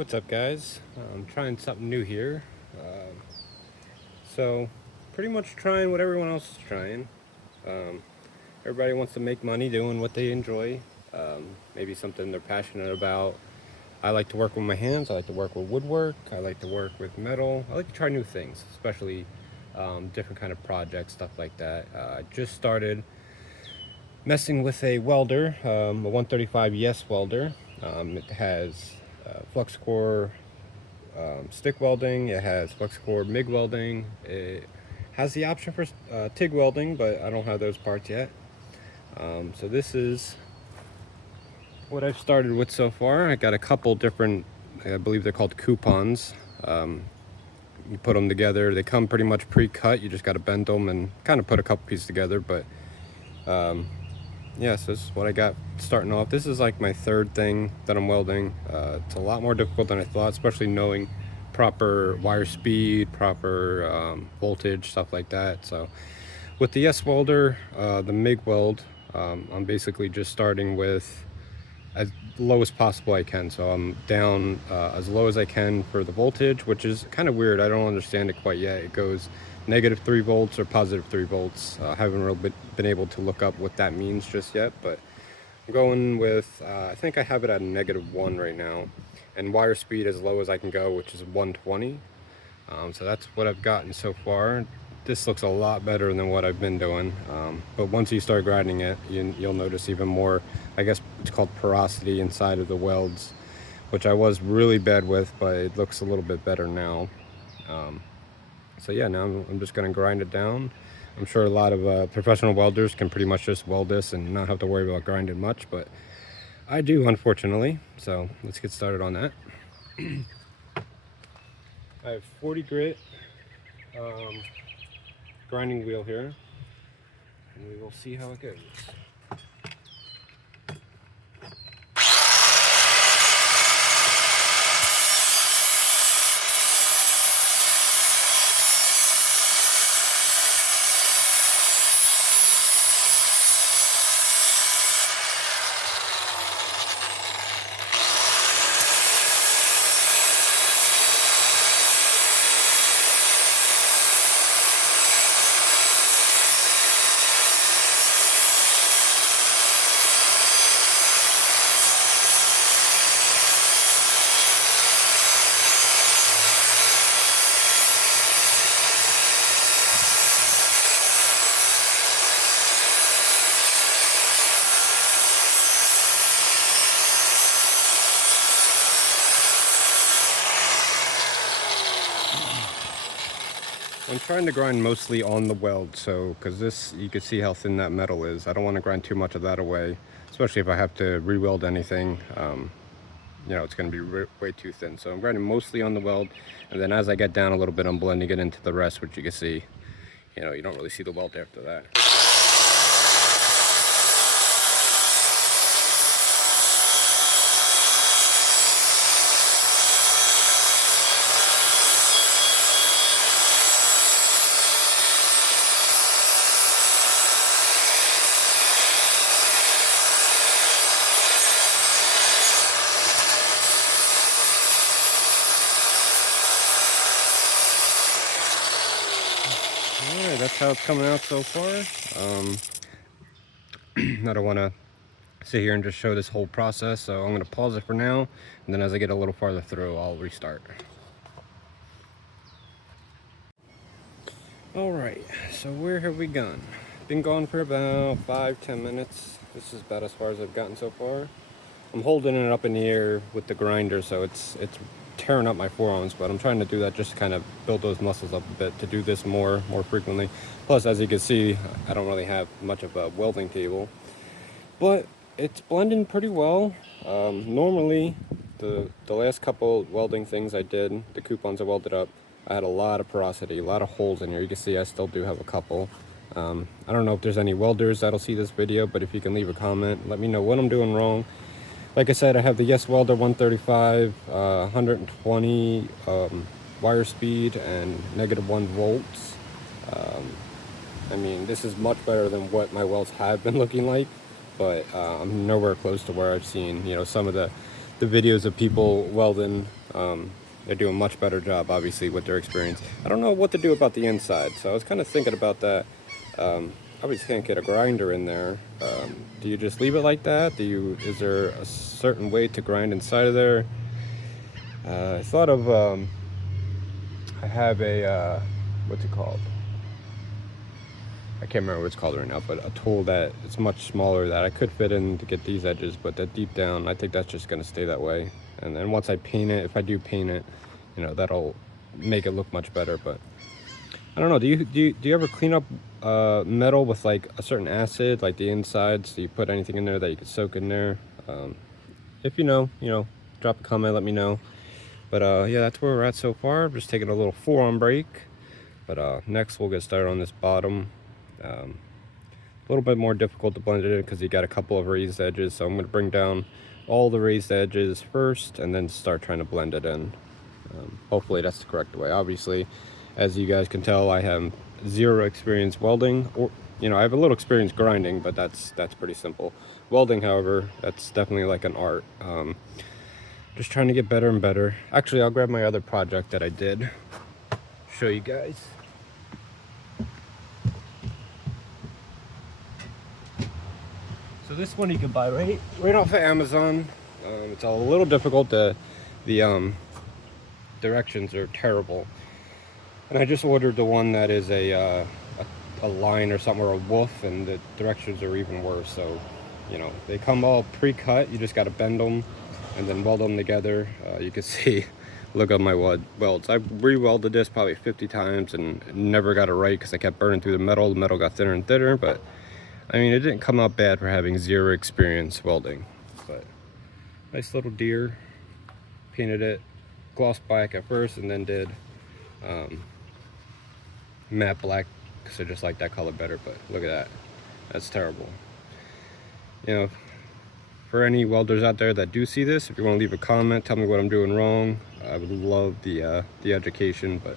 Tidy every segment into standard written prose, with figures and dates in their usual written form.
What's up, guys? I'm trying something new here. So pretty much trying what everyone else is trying. Um, Everybody wants to make money doing what they enjoy, maybe something they're passionate about. I like to work with my hands. I like to work with woodwork. I like to work with metal. I like to try new things, especially different kind of projects, stuff like that. I just started messing with a welder, a 135 yeswelder. It has flux core stick welding. It has flux core MIG welding. It has the option for TIG welding, but I don't have those parts yet. So this is what I've started with so far. I got a couple different, I believe they're called coupons. You put them together. They come pretty much pre-cut. You just got to bend them and kind of put a couple pieces together. But yeah, so this is what I got starting off. This is like my third thing that I'm welding. It's a lot more difficult than I thought, especially knowing proper wire speed, proper voltage, stuff like that. So with the yeswelder, the MIG weld, I'm basically just starting with as low as possible I can. So I'm down as low as I can for the voltage, which is kind of weird. I don't understand it quite yet. It goes -3 volts or +3 volts. I haven't really been able to look up what that means just yet, but I'm going with, I think I have it at -1 right now, and wire speed as low as I can go, which is 120. So that's what I've gotten so far. This looks a lot better than what I've been doing, but once you start grinding it, you'll notice even more, I guess it's called porosity inside of the welds, which I was really bad with, but it looks a little bit better now. So yeah, now I'm just going to grind it down. I'm sure a lot of professional welders can pretty much just weld this and not have to worry about grinding much, but I do, unfortunately. So let's get started on that. I have 40 grit grinding wheel here, and we will see how it goes. I'm trying to grind mostly on the weld, so because this, you can see how thin that metal is. I don't want to grind too much of that away, especially if I have to re-weld anything. You know, it's going to be way too thin. So I'm grinding mostly on the weld, and then as I get down a little bit, I'm blending it into the rest, which you can see, you know, you don't really see the weld after that. Alright, that's how it's coming out so far. I don't want to sit here and just show this whole process, so I'm going to pause it for now, and then as I get a little farther through, I'll restart. Alright, so where have we gone? Been gone for about 5-10 minutes. This is about as far as I've gotten so far. I'm holding it up in the air with the grinder, so it's tearing up my forearms, but I'm trying to do that just to kind of build those muscles up a bit, to do this more frequently. Plus, as you can see, I don't really have much of a welding table, but it's blending pretty well. Normally, the last couple welding things I did, the coupons I welded up, I had a lot of porosity, a lot of holes in here. You can see I still do have a couple. I don't know if there's any welders that'll see this video, but if you can leave a comment, let me know what I'm doing wrong. Like I said, I have the yeswelder 135, 120 wire speed and -1 volts. I mean, this is much better than what my welds have been looking like, but I'm nowhere close to where I've seen, you know, some of the videos of people welding They do a much better job, obviously, with their experience. I don't know what to do about the inside, so I was kind of thinking about that. Obviously can't get a grinder in there. Do you just leave it like that? Is there a certain way to grind inside of there? I thought of, I have a, what's it called? I can't remember what it's called right now, but a tool that is much smaller that I could fit in to get these edges, but that deep down, I think that's just gonna stay that way. And then once I paint it, if I do paint it, that'll make it look much better. But I don't know, do you ever clean up metal with like a certain acid, like the insides? Do you put anything in there that you could soak in there? If you know, drop a comment, let me know. But yeah, that's where we're at so far. I'm just taking a little forearm break. But next we'll get started on this bottom. A little bit more difficult to blend it in because you got a couple of raised edges. So I'm going to bring down all the raised edges first and then start trying to blend it in. Hopefully that's the correct way. Obviously, as you guys can tell, I have zero experience welding, or I have a little experience grinding, but that's pretty simple. Welding, however, that's definitely like an art. Just trying to get better and better. Actually, I'll grab my other project that I did, show you guys. So this one you can buy right off of Amazon. It's a little difficult. The directions are terrible, and I just ordered the one that is a line or something, or a wolf, and the directions are even worse. So they come all pre-cut. You just got to bend them and then weld them together. You can see, look at my welds. I re-welded this probably 50 times and never got it right because I kept burning through the metal. The metal got thinner and thinner, but I mean, it didn't come out bad for having zero experience welding. But nice little deer. Painted it gloss black at first and then did matte black because I just like that color better. But look at that. That's terrible. For any welders out there that do see this, if you want to leave a comment, tell me what I'm doing wrong. I would love the education. But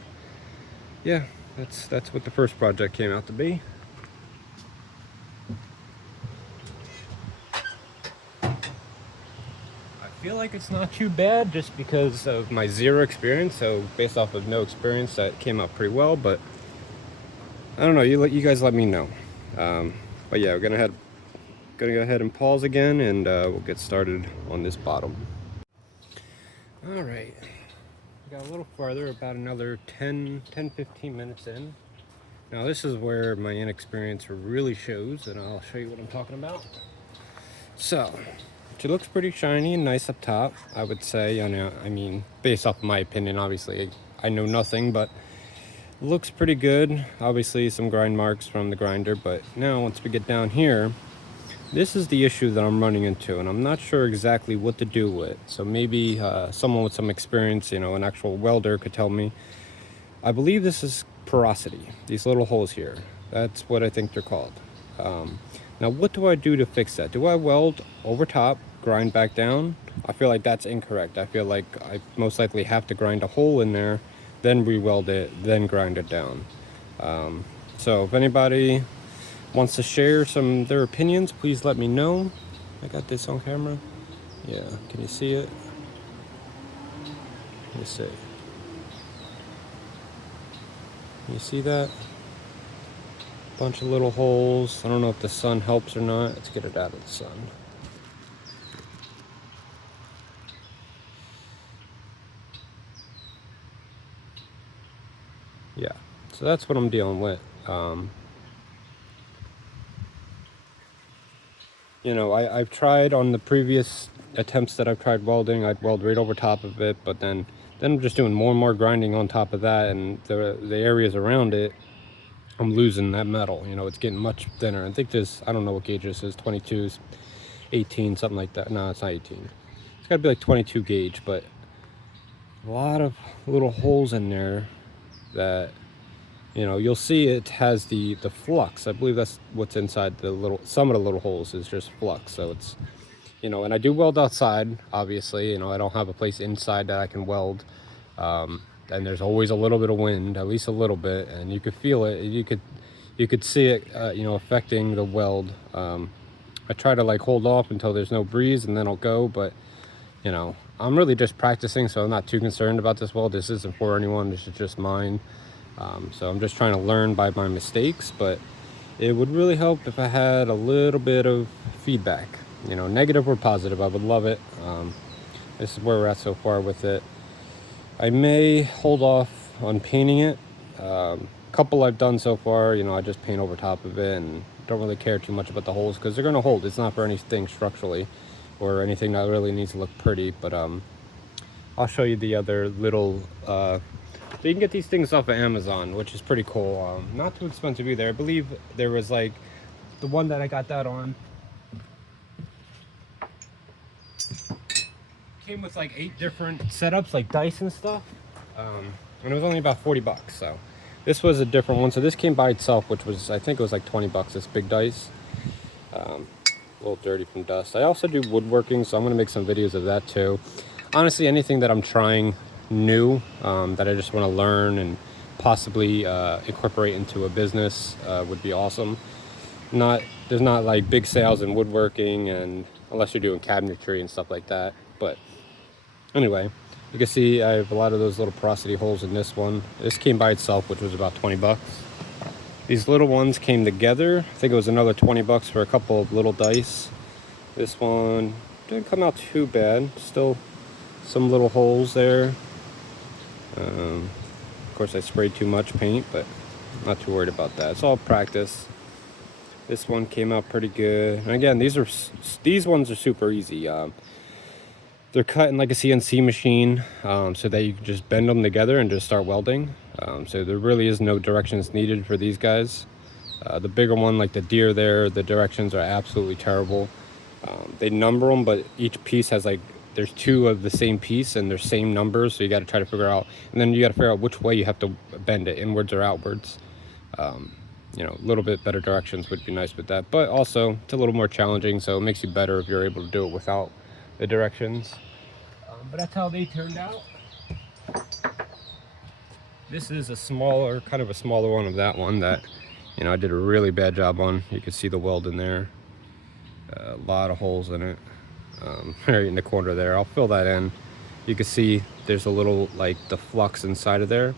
yeah, that's what the first project came out to be. I feel like it's not too bad just because of my zero experience. So based off of no experience, that came out pretty well. But I don't know. You guys let me know. But yeah, we're gonna go ahead and pause again, and we'll get started on this bottom. All right, we got a little farther, about another 10-15 minutes in. Now this is where my inexperience really shows, and I'll show you what I'm talking about. So it looks pretty shiny and nice up top, I would say. I mean, based off my opinion, obviously I know nothing, but it looks pretty good. Obviously some grind marks from the grinder, but now once we get down here, this is the issue that I'm running into, and I'm not sure exactly what to do with. So maybe someone with some experience, an actual welder, could tell me. I believe this is porosity, these little holes here. That's what I think they're called. Now what do I do to fix that? Do I weld over top, grind back down? I feel like that's incorrect. I feel like I most likely have to grind a hole in there, then re-weld it, then grind it down. So if anybody wants to share their opinions, please let me know. I got this on camera. Yeah, can you see it? Let me see. Can you see that? Bunch of little holes. I don't know if the sun helps or not. Let's get it out of the sun. Yeah, so that's what I'm dealing with. I've tried on the previous attempts that I've tried welding, I'd weld right over top of it, but then I'm just doing more and more grinding on top of that, and the areas around it, I'm losing that metal. It's getting much thinner. I think I don't know what gauge this is, 22, 18, something like that. No, it's not 18. It's got to be like 22 gauge, but a lot of little holes in there that, you'll see it has the flux. I believe that's what's inside some of the little holes is just flux. So it's, and I do weld outside, obviously. I don't have a place inside that I can weld. And there's always a little bit of wind, at least a little bit, and you could feel it. You could see it, affecting the weld. I try to hold off until there's no breeze, and then I'll go. But you know, I'm really just practicing, so I'm not too concerned about this weld. This isn't for anyone, this is just mine. So I'm just trying to learn by my mistakes, but it would really help if I had a little bit of feedback, you know, negative or positive. I would love it. This is where we're at so far with it. I may hold off on painting it. Couple I've done so far, you know, I just paint over top of it and don't really care too much about the holes because they're going to hold. It's not for anything structurally or anything that really needs to look pretty, but I'll show you the other little so you can get these things off of Amazon, which is pretty cool. Not too expensive either. I believe there was like the one that I got that on came with like 8 different setups, like dice and stuff, and it was only about 40 bucks. So this was a different one. So this came by itself, which was, I think it was like 20 bucks, this big dice. A little dirty from dust. I also do woodworking, so I'm going to make some videos of that too. Honestly, anything that I'm trying new, that I just want to learn and possibly incorporate into a business would be awesome. There's not like big sales in woodworking, and unless you're doing cabinetry and stuff like that. But anyway, you can see I have a lot of those little porosity holes in this one. This came by itself, which was about 20 bucks. These little ones came together. I think it was another 20 bucks for a couple of little dice. This one didn't come out too bad. Still some little holes there. Of course I sprayed too much paint, but not too worried about that. It's all practice. This one came out pretty good. And again, these ones are super easy. They're cut in like a CNC machine, so that you can just bend them together and just start welding. So there really is no directions needed for these guys. The bigger one, like the deer there, the directions are absolutely terrible. They number them, but each piece has like, there's 2 of the same piece and they're same numbers, so you got to try to figure out, and then you got to figure out which way you have to bend it, inwards or outwards. You know, a little bit better directions would be nice with that, but also it's a little more challenging, so it makes you better if you're able to do it without the directions. But that's how they turned out. This is a smaller, kind of a smaller one of that one that, you know, I did a really bad job on. You can see the weld in there. A lot of holes in it. Right in the corner there. I'll fill that in. You can see there's a little, like, the flux inside of there.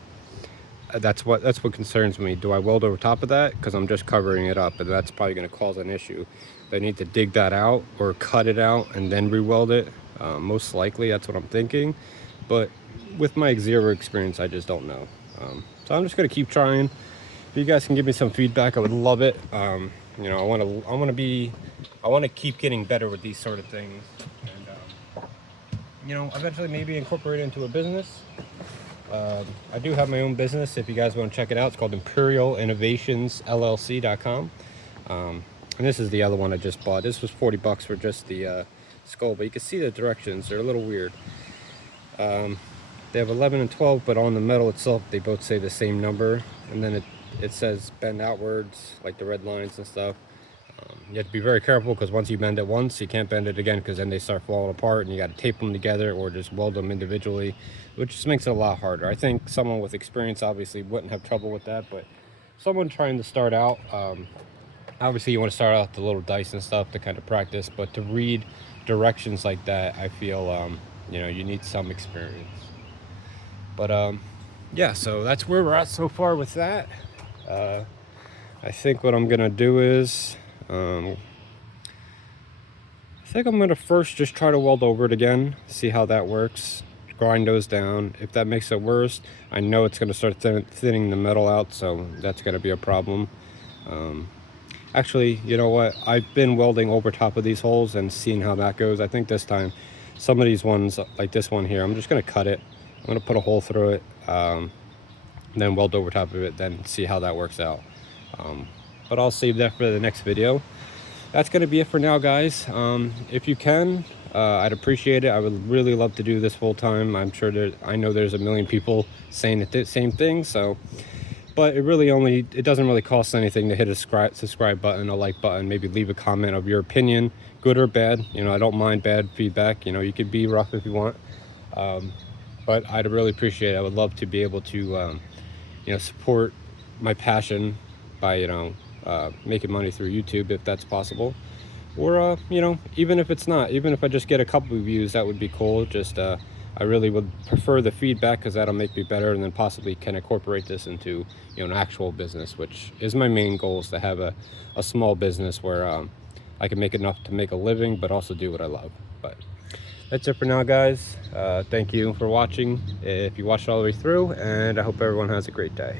That's what concerns me. Do I weld over top of that? Because I'm just covering it up, and that's probably going to cause an issue. I need to dig that out or cut it out and then re-weld it. Most likely, that's what I'm thinking. But with my 0 experience, I just don't know. So I'm just going to keep trying. If you guys can give me some feedback, I would love it. You know, I want to keep getting better with these sort of things, and you know, eventually maybe incorporate it into a business. I do have my own business. If you guys want to check it out, it's called ImperialInnovationsLLC.com. And this is the other one I just bought. This was 40 bucks for just the skull, but you can see the directions. They're a little weird. They have 11 and 12, but on the metal itself, they both say the same number. And then it says bend outwards, like the red lines and stuff. You have to be very careful, because once you bend it once, you can't bend it again, because then they start falling apart, and you got to tape them together or just weld them individually, which just makes it a lot harder. I think someone with experience obviously wouldn't have trouble with that, but someone trying to start out, obviously you want to start out with the little dice and stuff to kind of practice, but to read directions like that, I feel you know, you need some experience. But yeah, so that's where we're at so far with that. I think what I'm gonna do is I think I'm gonna first just try to weld over it again, see how that works, grind those down. If that makes it worse, I know it's gonna start thinning the metal out, so that's gonna be a problem. Actually, you know what, I've been welding over top of these holes and seeing how that goes. I think this time some of these ones, like this one here, I'm just gonna cut it. I'm gonna put a hole through it, then weld over top of it, then see how that works out. But I'll save that for the next video. That's going to be it for now, guys. If you can, I'd appreciate it. I would really love to do this full time. I'm sure I know there's a million people saying the same thing. So, but it doesn't really cost anything to hit a subscribe button, a like button, maybe leave a comment of your opinion, good or bad. You know, I don't mind bad feedback. You know, you could be rough if you want. But I'd really appreciate it. I would love to be able to, you know, support my passion by, you know, making money through YouTube, if that's possible. Or you know, even if it's not, even if I just get a couple of views, that would be cool. Just I really would prefer the feedback, because that'll make me better, and then possibly can incorporate this into, you know, an actual business, which is my main goal, is to have a small business where I can make enough to make a living but also do what I love. But that's it for now, guys. Thank you for watching, if you watched all the way through, and I hope everyone has a great day.